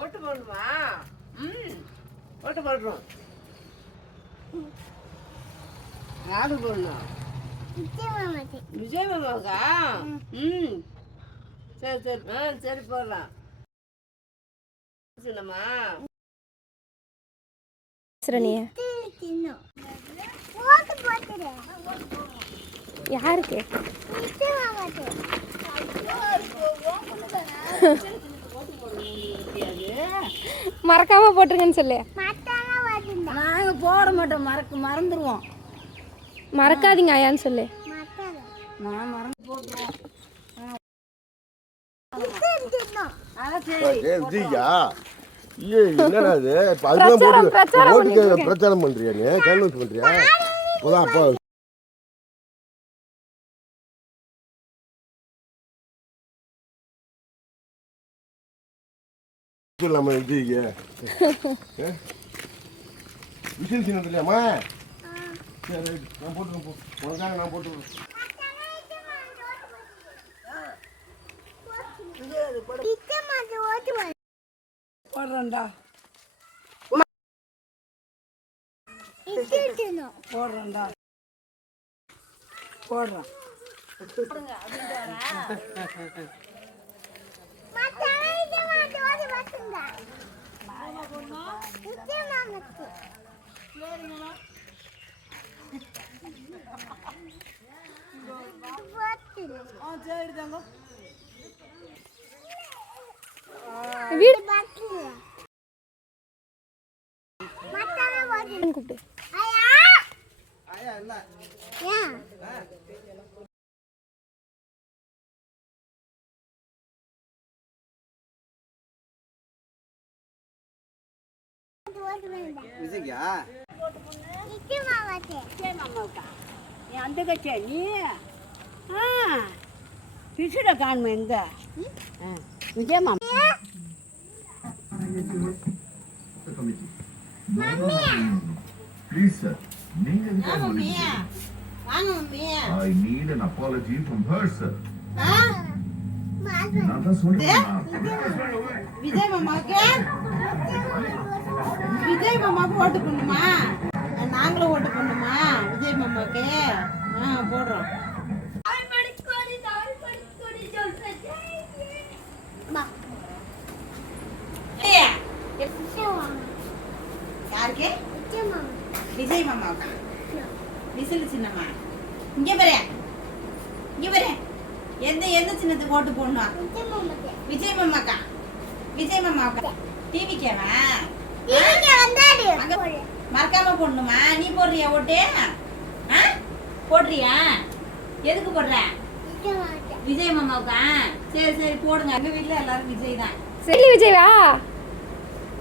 ஓட்டு போடணுமா? ஓட்டு போடுறோம். யாரு போடணும்? விஜய் மாமாவுக்கா? சரி சரி சரி போடலாம். சொன்னமா யாருக்கு? மறக்காம போட்டுருங்கன்னு சொல்லு. நாங்க போட மாட்டோம், மறந்துடுவோம். மறக்காதீங்க ஐயான்னு சொல்லு. நான் மறந்து போட்டுருவோம். பிரச்சாரம் பண்றியா? நீ கேன்வஸ் பண்றியா? அப்பா நம்ம விசில் சின்ன இல்லையாம்மா? சரி நான் போட்டுருக்கேன், போ உனக்காக நான் போட்டுருக்கேன். போடுறேன்டா, போடுறேன்டா, போடுறேன். சரி தாங்க வீடு கூப்பிட்டு அந்த கட்சியா நீ? பிசுட காணுமே எங்க? விஜய் மாமா Please, sir. I need an apology from her, sir. Vijay மாமாவுக்கு ஓட்டு பண்ணுமா? நாங்களும் ஓட்டு பண்ணுமா விஜய் மாமாவுக்கு? போடுறோம். யாருக்கு? விஜய் மாமாவுக்கா? விசில் சின்னம்மா இங்க பாரு, இங்க பாரு. எந்த சின்னத்துக்கு ஓட்டு போடணும்? விஜய் மாமாக்கா? விஜய் மாமாவுக்கா? டிவிக்கேவா? மறக்காம போடணுமா? நீ போடுறியா ஓட்டு? போடுறியா? எதுக்கு போடுற? விஜய் மாமாவுக்கா? சரி சரி போடுங்க. எங்க வீட்டுல எல்லாரும் விஜய் தான். சரி விஜய்வா?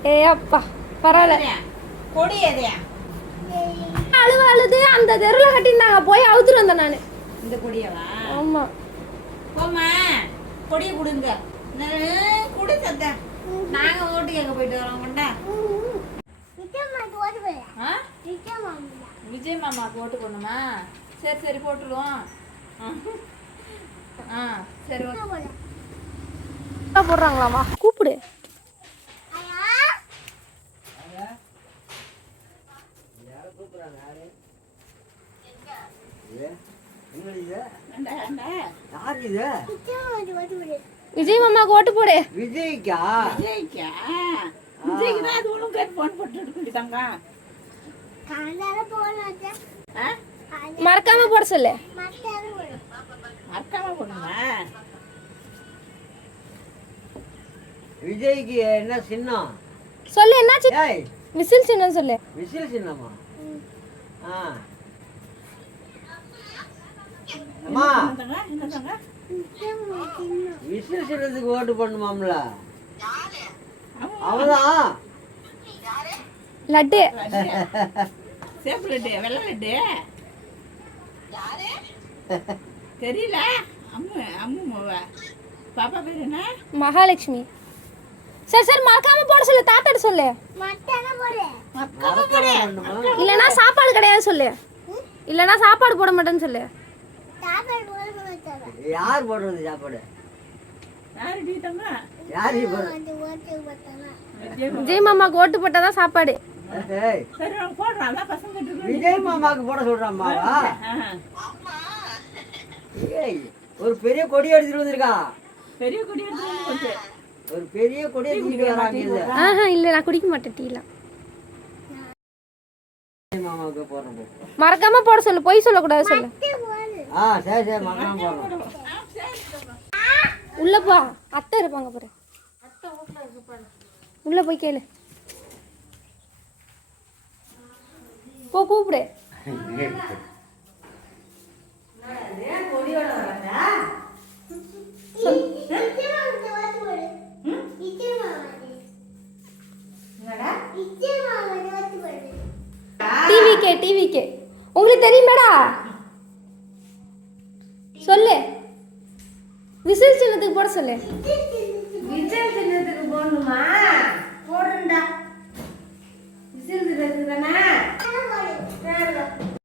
ஏ அப்பா பரவாயில்ல. கொடி எதையா? அழுது அந்த தெருல கட்டிருந்தாங்க, போய் அவுத்துட்டு வந்தேன் நானு. இந்த கொடியவா? ஆமா. போமா கொடியை கொடுங்க. கொடி சத்த நாங்க ஓட்டு கேட்க போயிட்டு வரோம். கொண்டா விஜய் மாமாவுக்கு ஓட்டு போடணுமா? சரி சரி போட்டுருவோம். சரி போடுறாங்களாமா? கூப்பிடு. விஜய் மாமாவுக்கு ஓட்டு போடு. விஜய்க்கா? விஜய்க்கு தான் அது ஒழுங்கு போன் போட்டு வேண்டியதாங்க. மறக்காம போட சொல்லு. மறக்காம போடுமா? விஜய்க்கு என்ன சின்னம் சொல்லு. என்ன விசில் சின்னம் சொல்லு. விசில் சின்னமா? அம்மா விசில் சின்னத்துக்கு ஓட்டு பண்ணுமாம்ல? அவதான் லட்டு. சேப்பு லட்டு, வெள்ளை லட்டு தெரியல. பாப்பா பேர் என்ன? மகாலட்சுமி. சரி சரி மறக்காம போட சொல்லு. தாத்தாட்ட சொல்லு. இல்லனா சாப்பாடு கிடையாது சொல்லு. இல்லனா சாப்பாடு போட மாட்டேன்னு சொல்லு. யார் போடுறது சாப்பாடு? யாரு டீ தங்க யார் போடுறது? விஜய் மாமாக்கு ஓட்டு போட்டாதான் சாப்பாடு. ஏய், சரி நான் போடுறேன் அதான் பசங்க கிட்ட இருக்கு. விஜய் மாமாக்கு போட சொல்றாமாவா? ஏய், ஒரு பெரிய கொடி எடுத்துட்டு வந்திருக்கா. பெரிய கொடி எடுத்து போச்சு. ஒரு பெரிய கொடி எடுத்துட்டு வராங்க இல்ல. ஆஹா இல்ல நான் குடிக்க மாட்டேன் டீலாம். விஜய் மாமாவுக்கு போடுறோம். மறக்காம போட சொல்லு, பொய் சொல்லக்கூடாது சொல்லு. சரி சரி மகன் போடுறோம். உள்ள போ, அத்தை இருப்பாங்க பாரு. உள்ள போய் கேளு. போ கூப்பிடு. டிவிக்கே உங்களுக்கு தெரியுமாடா? சொல்லு. விசில் சின்னத்துக்கு போட சொல்லு. விசில் சின்னத்துக்கு போடணுமா? போடுறேன்டா. விசில் சின்னத்துக்கு தானே